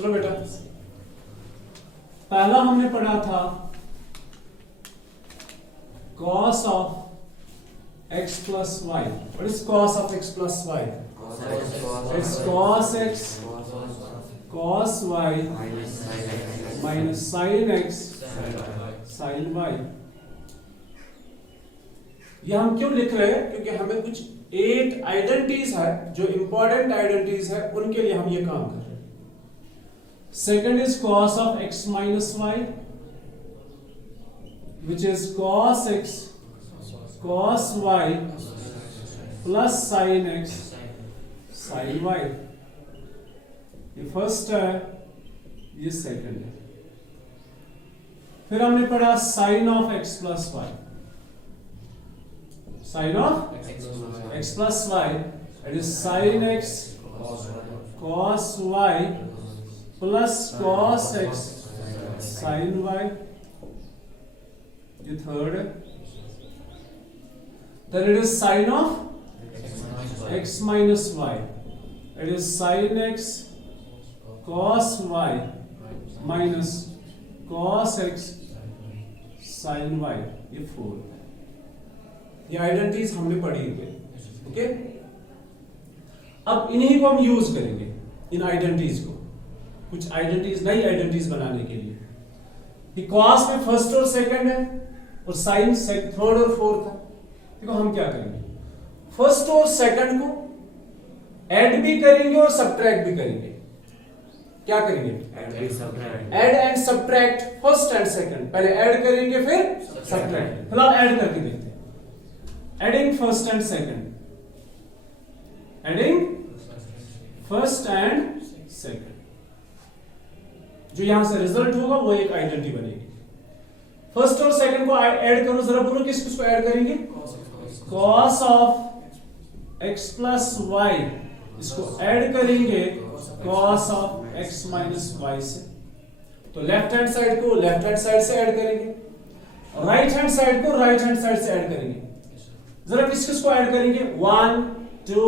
चलो बेटा, पहला हमने पढ़ा था cos of x plus y. What is cos of x plus y? It's cos x cos y minus sin x sin y. ये हम क्यों लिख रहे हैं? क्योंकि हमें कुछ 8 आइडेंटिटीज है जो इंपॉर्टेंट आइडेंटिटीज है, उनके लिए हम ये काम कर रहे हैं. Second is cos of x minus y, which is cos x cos y plus sin x sin y. ये फर्स्ट है, ये सेकंड है. फिर हमने पढ़ा sin of x plus y. Sin of x plus y, it is sin x cos y plus cos x sin y. ये third है. Then it is sin of x minus y, it is sin x cos y minus cos x sin y. ये four. ये identities हमने पढ़ी हुई. Okay, अब इन्हीं को हम यूज करेंगे, इन आइडेंटिटीज को, कुछ आइडेंटिटीज, नई आइडेंटिटीज बनाने के लिए. कि cos में फर्स्ट और सेकंड है और sin थर्ड और फोर्थ है. देखो हम क्या करेंगे, फर्स्ट और सेकंड को ऐड भी करेंगे और सब्ट्रैक्ट भी करेंगे. क्या करेंगे? Add and subtract first and second. पहले ऐड करेंगे फिर सब्ट्रैक्ट. फिलहाल ऐड करके देखते हैं. Adding first and second, adding first and second. जो यहां से रिजल्ट होगा वो एक आइडेंटिटी बनेगी. फर्स्ट और सेकंड को ऐड करो. जरा बोलो किसको ऐड करेंगे? cos of x plus y, इसको ऐड करेंगे cos of x minus y से. तो लेफ्ट हैंड साइड को लेफ्ट हैंड साइड से ऐड करेंगे, राइट हैंड साइड को राइट हैंड साइड से ऐड करेंगे. जरा किसको ऐड करेंगे? 1 2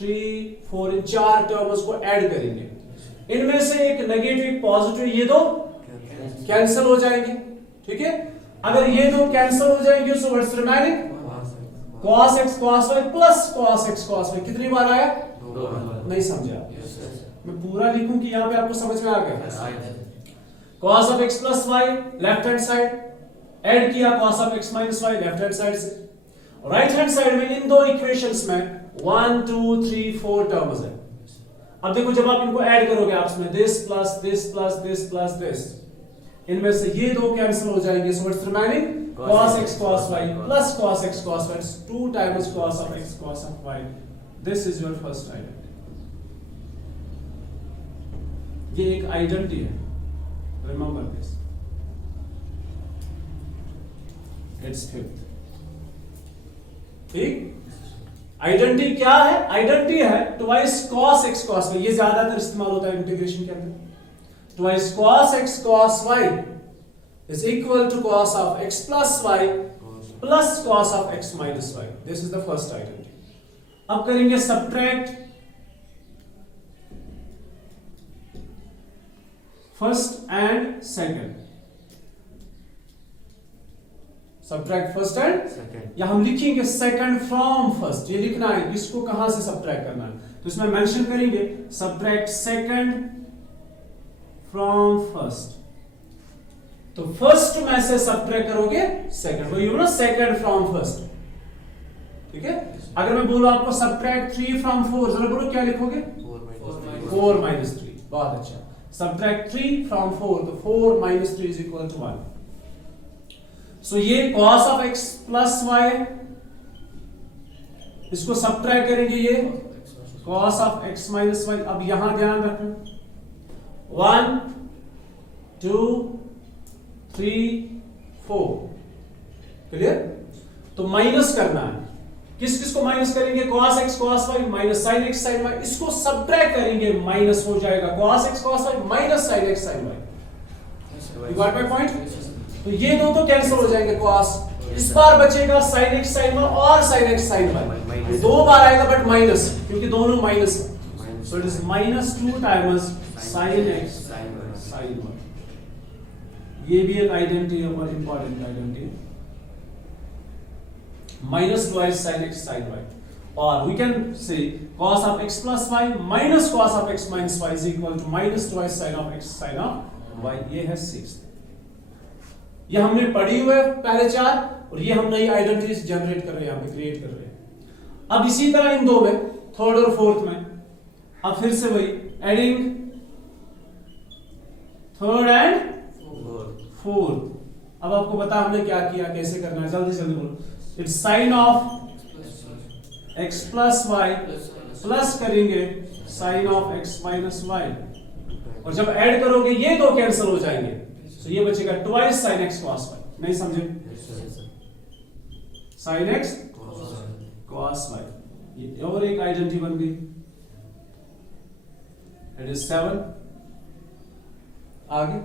3 4, इन चार टर्म्स को ऐड करेंगे. इनमें से एक नेगेटिव पॉजिटिव, ये दो कैंसिल हो जाएंगे. ठीक है, अगर ये दो कैंसिल हो जाएंगे so what's remaining? cos x cos y plus cos x cos y. कितनी बार आया? नहीं समझा? मैं पूरा लिखूं कि यहां पे आपको समझ में आ गया? cos of x plus y left hand side, add किया cos of x minus y left hand side से. राइट हैंड साइड में इन दो इक्वेशंस में 1 2 3 4 टर्म्स है. अब देखो जब आप इनको ऐड करोगे आपस में, this plus this plus this plus this, इनमें से ये दो कैंसिल हो जाएंगे. So what's remaining? cos x cos y plus cos x cos y. 2 times cos of x cos of y. This is your first identity. ये एक identity है. Remember this. It's fifth. ठीक, आइडेंटिटी क्या है? Identity है twice cos x cos y. ये ज्यादातर इस्तेमाल होता है इंटीग्रेशन के अंदर. Twice cos x cos y is equal to cos of x plus y plus cos of x minus y. This is the first identity. अब करेंगे subtract first and second. Subtract first and second. या हम लिखेंगे second from first. ये लिखना है किसको कहां से subtract करना है. तो इसमें मेंशन करेंगे subtract second from first. तो फर्स्ट में से सब्ट्रैक्ट करोगे सेकंड, वो you know second from first. ठीक है, अगर मैं बोलूं आपको सब्ट्रैक्ट 3 फ्रॉम 4, जरा बोलो क्या लिखोगे? 4 minus 3. बहुत अच्छा. सब्ट्रैक्ट 3 फ्रॉम 4, तो 4 minus 3 is equal to 1. सो ये cos of x plus y, इसको सब्ट्रैक्ट करेंगे ये cos of x minus y. अब यहां ध्यान रखना, 1 2 3 4. क्लियर? तो माइनस करना है. किस किस को माइनस करेंगे? cos x cos y minus sin x sin y. इसको सब्ट्रैक्ट करेंगे, माइनस हो जाएगा cos x cos y minus sin x sin y. You got my point? तो ये दो तो कैंसिल हो जाएंगे cos. इस बार बचेगा sin x sin y और sin x sin y. दो बार आएगा बट माइनस, क्योंकि दोनों माइनस है. So it is minus 2 times sine x sine y, ये भी एक आइडेंटिटी है और important identity, minus twice sine x sine y, और we can say cos of x plus y minus cos of x minus y is equal to minus twice sin of x sin of y, ये है 6। ये हमने पढ़ी हुई है पहले 4, और ये हम नई आइडेंटिटीज जनरेट कर रहे हैं, यहाँ पे क्रिएट कर रहे हैं। अब इसी तरह इन दो में, थर्ड और फोर्थ में, अब फिर से वही एडिंग थर्ड एंड फोर्थ। अब आपको पता हमने क्या किया, कैसे करना है, जल्दी जल्दी बोलो। It's sine of x plus y plus करेंगे sine of x minus y, और जब ऐड करोगे ये दो कैंसिल हो जाएंगे, तो ये बचेगा twice sign x cos y। नहीं समझे? साइन x cos y, ये और एक आइडेंटिटी बन गई, इट इज 7। आगे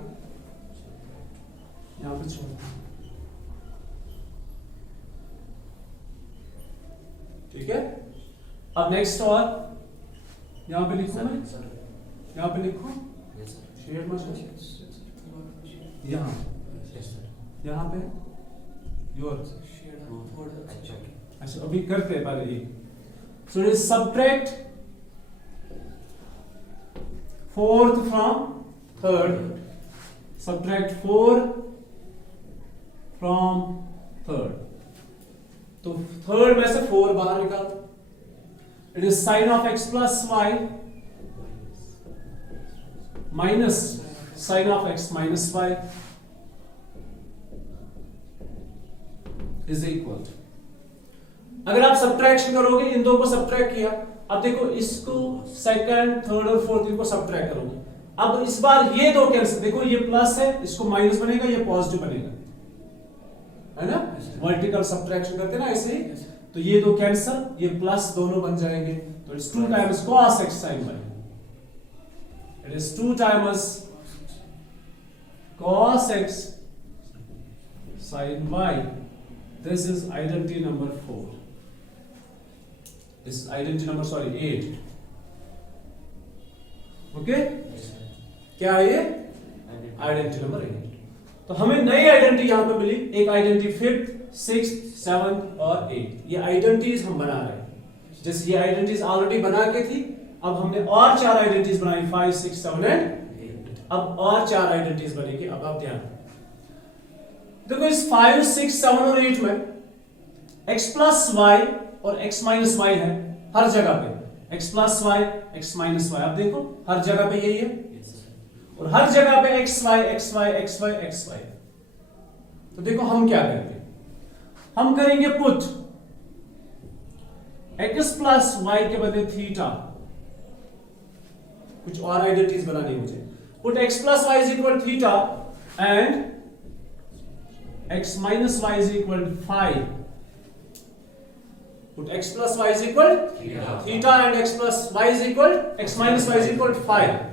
यहां पे छोड़, ठीक है। अब नेक्स्ट, और यहां पे लिखो ना, यहां पे लिखो, शेयर मत, यहां पे योर, अच्छा अभी करते हैं पहले ये। So it subtract fourth from third, subtract 4 from third, तो थर्ड में से 4 बाहर निकाल। It is sine of x plus y minus sine of x minus y is equal. अगर आप सब्ट्रैक्शन करोगे, इन दो को सब्ट्रैक्ट किया, अब देखो इसको सेकंड, थर्ड और फोर्थ इनको सब्ट्रैक्ट करोगे, अब इस बार ये दो कैंसिल, देखो ये प्लस है, इसको माइनस बनेगा, ये पॉजिटिव बनेगा, है ना, वर्टिकल सब्ट्रैक्शन करते हैं ना ऐसे ही, तो ये दो कैंसिल, ये प्लस दोनों बन जाएंगे, तो it's 2 times cos x sin y, it is 2 times cos x sin y। This is identity number 4, this is identity number 8। Okay, क्या है ये? Identity number 8। तो हमें नई आइडेंटिटी यहां पे मिली, एक आइडेंटिटी 5th, 6th, 7th और 8th। ये आइडेंटिटीज हम बना रहे हैं, जैसे ये आइडेंटिटीज ऑलरेडी बना के थी, अब हमने और 4 आइडेंटिटीज बनाई, 5, 6, 7 एंड 8। अब और 4 आइडेंटिटीज बनेगी। अब आप ध्यान देखो, इस 5, 6, 7 और 8 में x प्लस वाई और x माइनस वाई है हर जगह पे, x plus y, x minus y, आप देखो हर जगह पे यही है, और हर जगह पे x y x y x y x y। तो देखो हम क्या करेंगे, हम करेंगे पुट x प्लस वाई के बदले थीटा, कुछ और आइडेंटिटीज बनानी है मुझे, put x plus y is equal theta and x minus y is equal 5, put x plus y is equal theta and x plus y is equal x minus y is equal 5।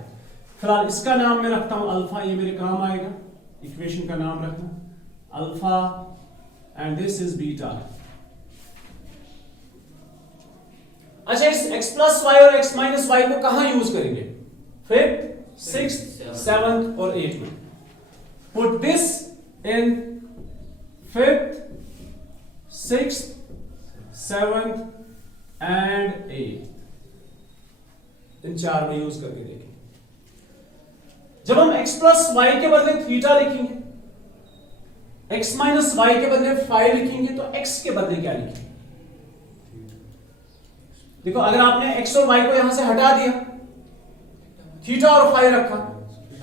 फिलहाल इसका नाम मैं रखता हूं alpha, ये मेरे काम आएगा, इक्वेशन का नाम रखना alpha, and this is beta. अच्छा, इस x प्लस वाई और x माइनस वाई को कहां यूज करेंगे? 5th, 6th, 7th और 8th में। Put this in 5th, 6th, 7th and 8th, इन 4 में यूज करके देखें। जब हम x प्लस वाई के बदले थीटा लिखेंगे, x माइनस वाई के बदले 5 लिखेंगे, तो x के बदले क्या लिखेंगे? देखो, अगर आपने x और y को यहां से हटा दिया, थीटा और 5 रखा,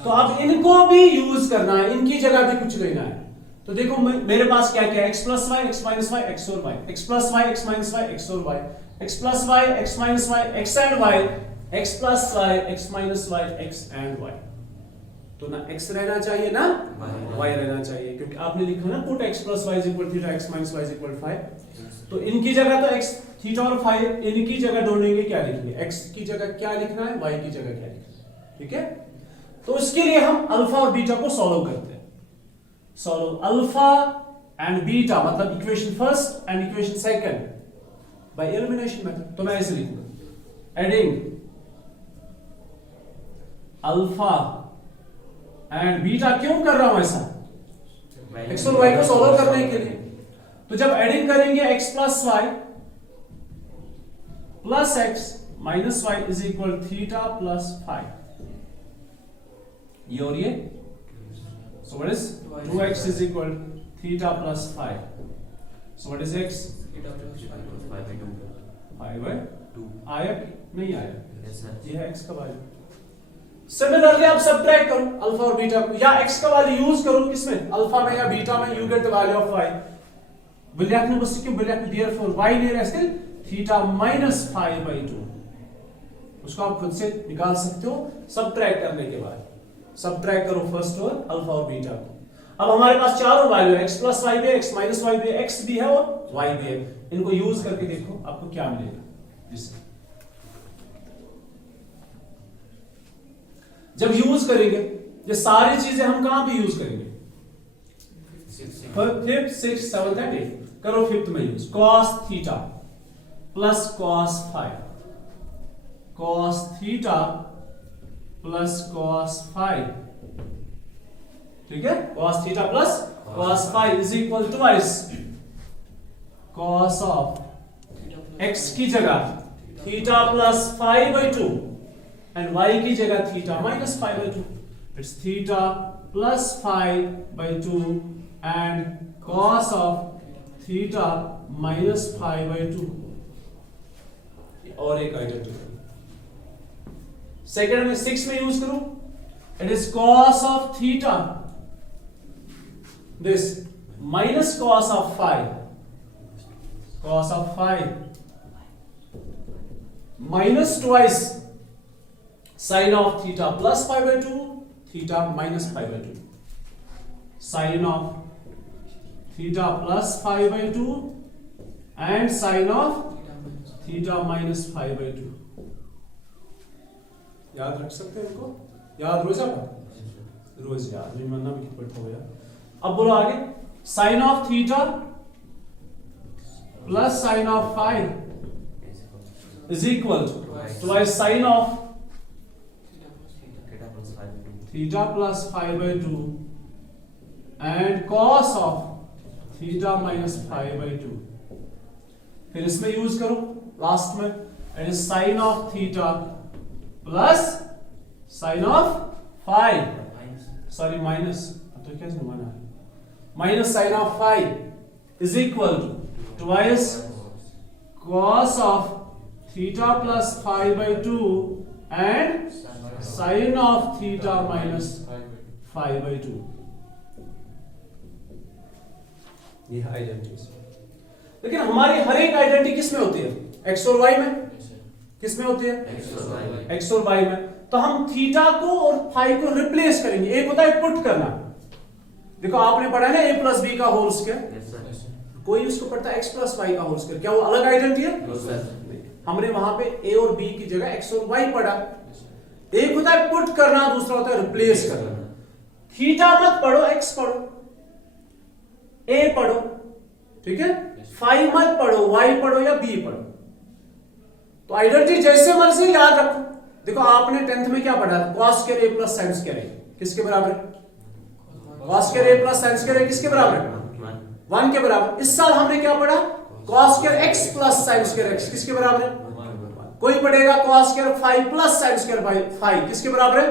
तो अब इनको भी यूज करना है, इनकी जगह भी कुछ लेना है। तो देखो मेरे पास क्या क्या है, x plus y, x minus y, x और y, x plus y, x minus y, x और y, x plus y, x minus y, x and y, x plus y, x minus y, x and y। तो ना x रहना चाहिए ना y रहना चाहिए, क्योंकि आपने लिखा ना put x plus y is equal theta, x minus y is equal 5। तो इनकी जगह तो x, थीटा और 5, इनकी जगह ढूंढेंगे क्या लिखेंगे, x की जगह क्या लिखना है, y की जगह क्या लिखना है, ठीक है। तो इसके लिए हम अल्फा और बीटा को सॉल्व करते हैं। सॉल्व अल्फा एंड बीटा, मतलब equation first and equation second by elimination method. तो मैं ऐसे लिखूंगा, एडिंग अल्फा एंड बीटा। क्यों कर रहा हूं ऐसा? एक्स और वाई को सॉल्व करने के लिए। तो जब एडिंग करेंगे x plus y plus x minus y is equal theta plus five, ये और ये, so what is 2x is equal theta plus 5, so what is x? 5 by 2 आया कि नहीं आया? ये है x का वैल्यू। सिमिलरली आप सबट्रैक्ट करो अल्फा और बीटा को, या x का वैल्यू यूज करो किसमें, अल्फा में या बीटा में, you get the value of y. विलयक बस क्यों विलयक, therefore y ले रहे हैं थीटा माइनस 5 by 2, उसको आप खुद से निकाल सकते हो सबट्रैक्ट करने के बाद। सबट्रैक्ट करो फर्स्ट और अल्फा और बीटा को। अब हमारे पास चारों वैल्यू है, x प्लस वाई भी है, x माइनस वाई भी है, x भी है और y भी है। इनको यूज करके देखो आपको क्या मिलेगा। जिससे जब यूज करेंगे ये सारी चीजें हम कहां पे यूज करेंगे? Fifth, six, seventh and eight. करो फिफ्थ में use, cos theta plus cos 5, cos theta plus cos 5, ठीक है, cos theta plus cos 5 is equal to twice cos of x की जगह theta plus 5 by 2 and y की जगह theta minus 5 by 2, it's theta plus 5 by 2 and cos of theta minus 5 by 2। और एक identity second में 6 में use करो, it is cos of theta this minus cos of 5, cos of 5 minus twice sin of theta plus 5 by 2 theta minus 5 by 2, sin of theta plus 5 by 2 and sin of theta minus 5 by 2। याद रख सकते हैं इनको, याद रोज याद नहीं मानना भी पड़ता हो यार। अब बोलो आगे, sine of theta plus sine of 5 is equal to twice sine of theta plus 5 by 2 and cos of theta minus 5 by 2। फिर इसमें यूज करो लास्ट में, it is sine of theta plus sine of 5, sorry minus, तो क्या माना है, minus sine of 5 is equal to twice cos of theta plus 5 by 2 and sine of theta minus 5 by 2। ये identity. लेकिन हमारी हर एक आइडेंटिटी किस में होती है? एक्स और वाई में। किस में होती है? एक्स और वाई में। तो हम थीटा को और फाई को रिप्लेस करेंगे। एक होता है पुट करना, देखो आपने पढ़ा है ना ए प्लस बी का होल स्क्वायर, कोई उसको पढ़ता है एक्स प्लस वाई का होल स्क्वायर, क्या वो अलग आइडेंटिटी है? हमने वहां पे ए और बी की जगह एक्स और वाई पढ़ा। एक होता है पुट करना, दूसरा होता है रिप्लेस करना। थीटा मत पढ़ो, एक्स पढ़ो, ए पढ़ो, ठीक है, फाई मत पढ़ो, वाई पढ़ो या बी पढ़ो। तो आइडेंटिटी जैसे मर्जी याद रखो। देखो आपने 10th में क्या पढ़ा? cos square a plus sin square a किसके बराबर है? cos square a plus sin square a किसके बराबर है? 1 के बराबर। इस साल हमने क्या पढ़ा? cos square x plus sin square x किसके बराबर है? कोई पढ़ेगा cos square 5 plus sin square 5 किसके बराबर है?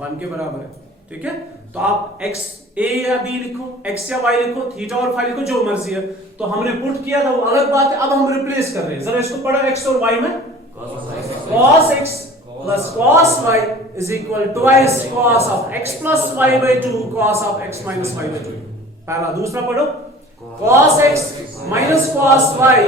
1 के बराबर है, ठीक है। तो आप x a या b लिखो, x या y लिखो, थीटा और फाई लिखो, जो मर्जी है। तो हमने पुट किया था वो अलग बात है, अब हम रिप्लेस कर रहे हैं। जरा इसको पढ़ो, x और y में cos x plus cos y is equal to twice cos of x plus y by 2 cos of x minus y by 2। पहला। दूसरा पढ़ो, cos x minus cos y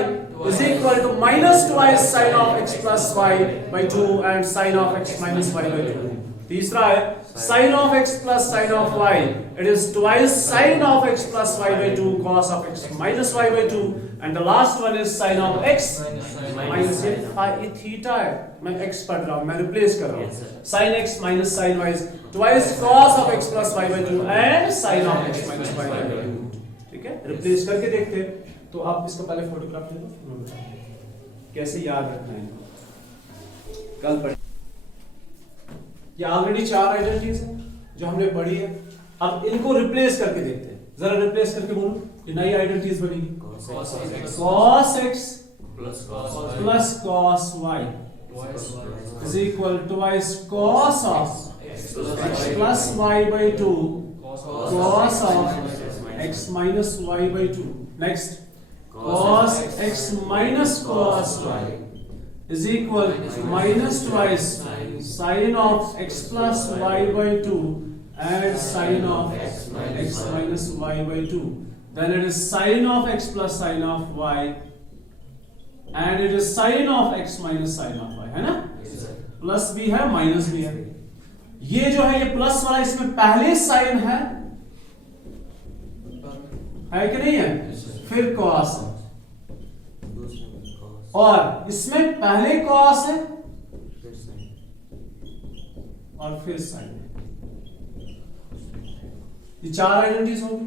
is equal to minus twice sin of x plus y by 2 and sin of x minus y by 2। तीसरा है sin of x plus sin of y, it is twice sin of x plus y by 2 cos of x minus y by 2 and the last one is sin of x minus ये theta है, मैं x पढ़ रहा हूं, मैं replace कर रहा हूं। sin x minus sin y is twice cos of x plus y by 2 and sin of x minus y by 2, ठीक है। रिप्लेस करके देखते हैं। तो आप इसका पहले फोटोग्राफ ले लो, कैसे याद रखना है कल पढ़। ये ऑलरेडी 4 आइडेंटिटीज है जो हमने पढ़ी है। अब इनको रिप्लेस करके देखते हैं, जरा रिप्लेस करके बोलो कि नई आइडेंटिटीज बनेगी। cos x plus cos y is equal to twice cos of x plus y by 2 cos of x minus y by 2. Next, cos x minus cos y is equal to minus twice sin of x plus y by 2 and sin of x minus y by 2. Then it is sin of x plus sin of y and it is sin of x minus sin of y, है ना? Plus भी है minus भी है। ये जो है ये प्लस वाला इसमें पहले साइन है कि नहीं है? फिर कॉस है और इसमें पहले कॉस है और फिर साइन है। ये 4 आइडेंटिटीज होंगी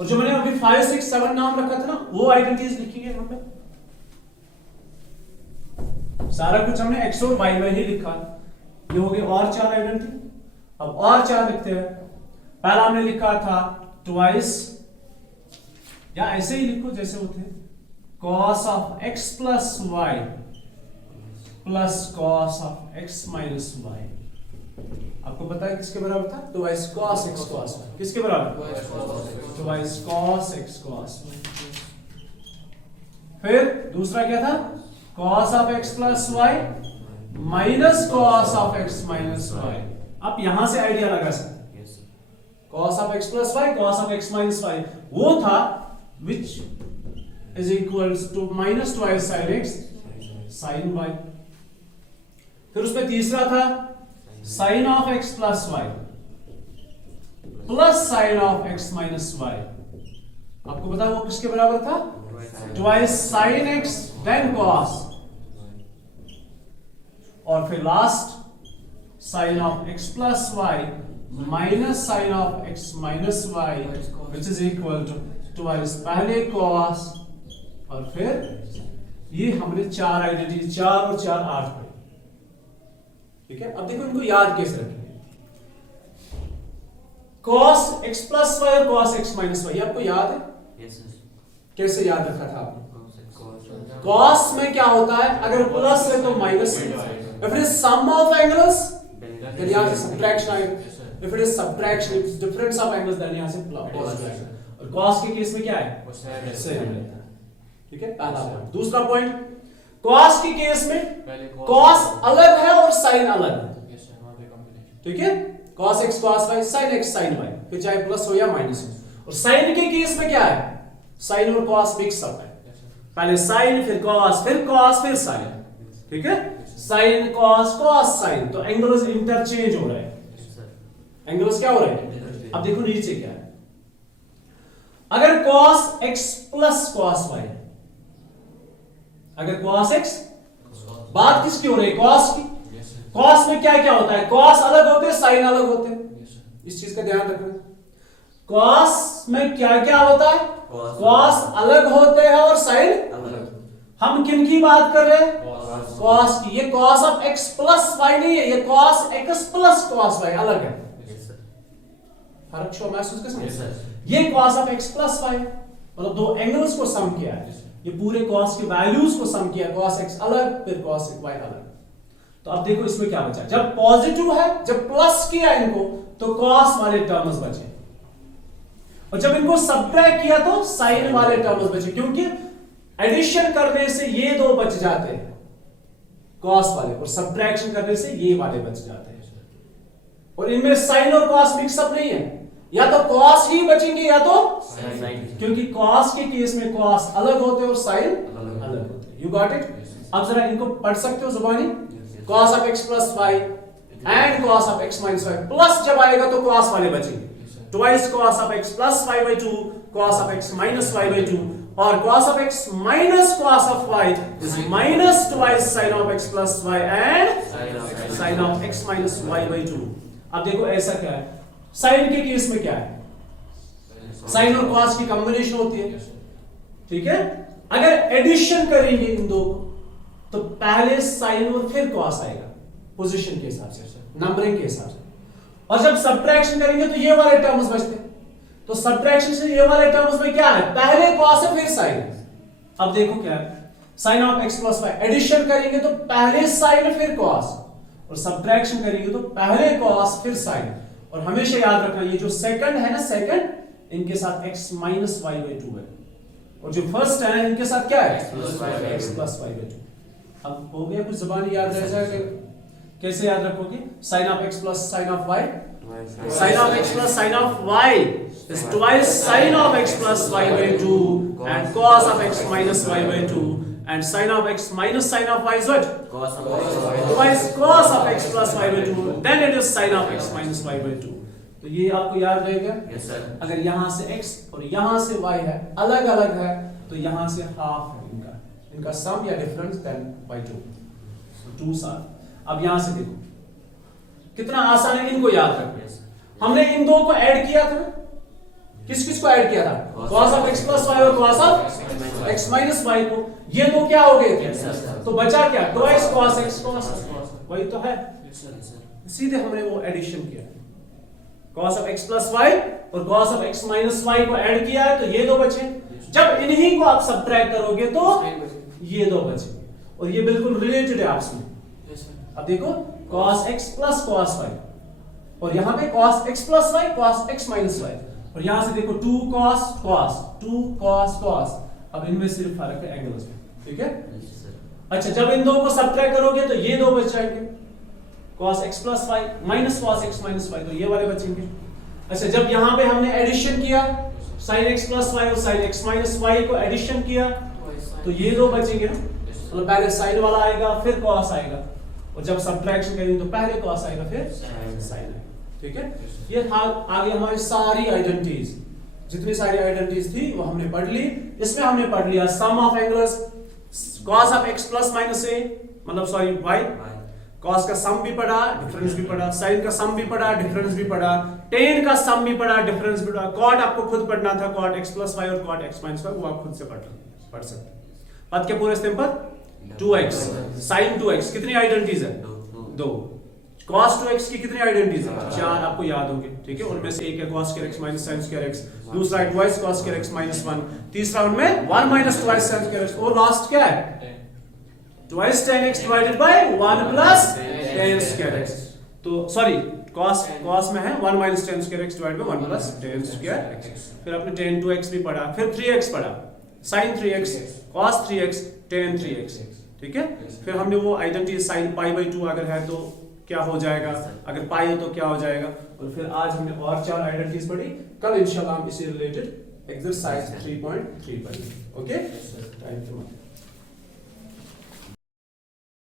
और जो मैंने अभी 5 6 7 नाम रखा था ना वो आइडेंटिटीज लिखेंगे यहां पे। सारा कुछ हमने x और y में ही लिखा। ये हो गए और 4 आइडेंटिटी। अब और 4 लिखते हैं। पहला हमने लिखा था ट्वाइस, या ऐसे ही लिखो जैसे होते हैं, cos of x plus y plus cos of x minus y। आपको पता है किसके बराबर था? Twice cos x cos y। किसके बराबर? Twice cos x cos y। फिर दूसरा क्या था? cos of x plus y minus cos of x minus y। आप यहां से आइडिया लगा सकते हैं। cos of x plus y, cos of x minus y वो था which is equals to minus twice sin x sin y। फिर उसमें तीसरा था sin of x plus y plus sin of x minus y। आपको पता है वो किसके बराबर था? twice sin x then cos, और फिर last sin of x plus y minus sin of x minus y which is equal to twice पहले cos और फिर ये हमने 4 आइडेंटिटी 4 और 4 8 पढ़े। ठीक है, अब देखो इनको याद कैसे रखेंगे। cos x plus y और cos x minus y आपको याद है? yes, कैसे याद रखा था आपने? cos में क्या होता है? अगर प्लस है तो माइनस है। If it is sum of angles, then यहाँ से subtraction आएगा। If it is subtraction, if it is difference of angles, then यहाँ से positive आएगा। और cos के केस में क्या है? same रहता है। ठीक है, पहला पॉइंट। दूसरा पॉइंट, cos के केस में cos अलग है और sin अलग है। ठीक है, cos x cos y sin x sin y, फिर चाहे प्लस हो या माइनस हो। और sin के केस में क्या है? sin और cos मिक्स अप है। पहले sin फिर cos फिर sin। ठीक है, sin cos cos sin, तो एंगल्स इंटरचेंज हो रहे हैं। एंगल्स क्या हो रहे हैं? अब देखो नीचे क्या है। अगर cos x plus cos y, अगर cos x, बात किसकी हो रही है? cos की। cos में क्या क्या होता है? cos अलग होते हैं, sin अलग होते हैं। इस चीज का ध्यान रखना। cos में क्या क्या होता है? cos अलग होते हैं और sin अलग। हम किन की बात कर रहे हैं? cos की। ये cos of x plus y नहीं है, ये cos x plus cos y अलग है। फर्क शो महसूस कर सकते हैं? ये cos of x plus y, मतलब दो एंगल्स को सम किया है। ये पूरे cos के वैल्यूज को सम किया, cos x अलग फिर cos y अलग। तो अब देखो इसमें क्या बचा। जब पॉजिटिव है, जब प्लस किया इनको, तो cos वाले टर्म्स बचे, और जब इनको सब्ट्रैक्ट किया तो sin वाले टर्म्स बचे, क्योंकि एडिशन करने से ये दो बच जाते हैं cos वाले, और सब्ट्रैक्शन करने से ये वाले बच जाते हैं। और इनमें sin और cos मिक्सअप नहीं है, या तो cos ही बचेंगे या तो sin, क्योंकि cos के केस में cos अलग होते हैं और sin अलग होते हैं। You got it? अब जरा इनको पढ़ सकते हो जुबानी। cos of x plus y and cos of x minus y, plus जब आएगा तो cos वाले बचेंगे। twice cos of x plus y by 2 cos of x minus y by 2, और cos of x minus cos of y is minus twice sin of x plus y and sin of x minus y by 2। अब देखो ऐसा क्या है, sin के case में क्या है? sin और cos की कॉम्बिनेशन होती है। ठीक है, अगर एडिशन करेंगे इन दो को, तो पहले sin और फिर cos आएगा, पोजीशन के हिसाब से, नंबरिंग के हिसाब से। और जब सब्ट्रैक्शन करेंगे तो ये वाले टर्म्स बचते हैं। तो सब्ट्रैक्शन से ये वाले टर्म्स में क्या है, पहले cos है फिर sin है। अब देखो क्या है, sin of x plus y, addition करेंगे तो पहले sin फिर cos, और सब्ट्रैक्शन करेंगे तो पहले cos फिर sin। और हमेशा याद रखना ये जो सेकंड है ना, सेकंड इनके साथ x माइनस वाई बाई 2 है, और जो फर्स्ट है इनके साथ क्या है, x प्लस वाई बाई 2। अब हो गया, कुछ ज़बान याद रह जाएगा। कैसे याद रखोगे, sin of x plus sin of y, sin of x plus sin of y is twice sin of x plus y by 2 and cos of x minus y by 2, and sin of x minus sin of y is what, twice cos of x plus y by 2, then it is sin of x minus y by 2। तो ये आपको याद रहेगा। yes sir। अगर यहाँ से x और यहाँ से y है, अलग अलग है, तो यहाँ से हाफ है इनका सम या डिफरेंस, देन by 2 2 साथ। अब यहाँ से देखो कितना आसान है इनको याद रखना। हमने इन दो को ऐड किया था, किस किस को ऐड किया था, cos of x plus y और cos of x minus y को। ये दो क्या हो गए थे, तो बचा क्या, twice cos x cos, वही तो है। सीधे हमने वो एडिशन किया, cos of x plus y और cos of x minus y को ऐड किया है, तो ये दो बचे। जब इन्हीं को आप सब्ट्रैक्ट करोगे तो ये दो बचे, और ये बिल्कुल रिलेटेड है आपस में। अब देखो cos x plus cos y, और यहाँ पे cos x plus y cos x minus y, और यहाँ से देखो 2 cos cos 2 cos cos। अब इनमें सिर्फ फर्क है एंगल्स में, ठीक है। अच्छा, जब इन दो को सब्ट्रैक्ट करोगे तो ये दो बच जाएंगे, cos x plus y minus cos x minus y, तो ये वाले बचेंगे। अच्छा, जब यहाँ पे हमने एडिशन किया sin x plus y और sin x minus y को एडिशन किया, तो ये दो बचेंगे ना, मतलब पहले sin वाला आएगा फिर cos आएगा, और जब सब्ट्रैक्शन करेंगे तो पहले cos आएगा फिर sin आएगा, ठीक है। ये था आगे हमारी सारी आइडेंटिटीज, जितनी सारी आइडेंटिटीज थी वो हमने पढ़ ली। इसमें हमने पढ़ लिया sum of angles, cos of x plus minus a, मतलब सॉरी y, cos का सम भी पढ़ा, डिफरेंस भी पढ़ा, sin का सम भी पढ़ा, डिफरेंस भी पढ़ा, tan का सम भी पढ़ा, डिफरेंस भी पढ़ा, cot आपको खुद पढ़ना था, cot x प्लस y और cot x माइनस y, वो आप खुद से पढ़ सकते। पद के पूरे सिंपल 2x sin 2x, कितनी आइडेंटिटीज है, दो। cos 2x की कितनी आइडेंटिटीज है, 4, आपको याद होंगे, ठीक है। उनमें से एक है cos square x minus sin square x, दूसरा है twice cos square x minus 1, तीसरा उनमें 1 minus twice sin square x, और लास्ट क्या है, twice tan x divided by 1 plus tan square x। तो सॉरी, cos में है 1 minus tan square x divided by 1 plus tan square x। फिर आपने tan 2x भी पढ़ा, फिर 3x पढ़ा, sin 3x cos 3x tan 3x, ठीक है। फिर हमने वो आइडेंटिटी sin पाई बाई 2 अगर है तो क्या हो जाएगा, अगर पाई है तो क्या हो जाएगा। और फिर आज हमने और 4 आइडेंटिटीज पढ़ी, कल इंशाल्लाह हम इसी रिलेटेड एक्सरसाइज 3.3 पढ़ेंगे। Okay, thank you.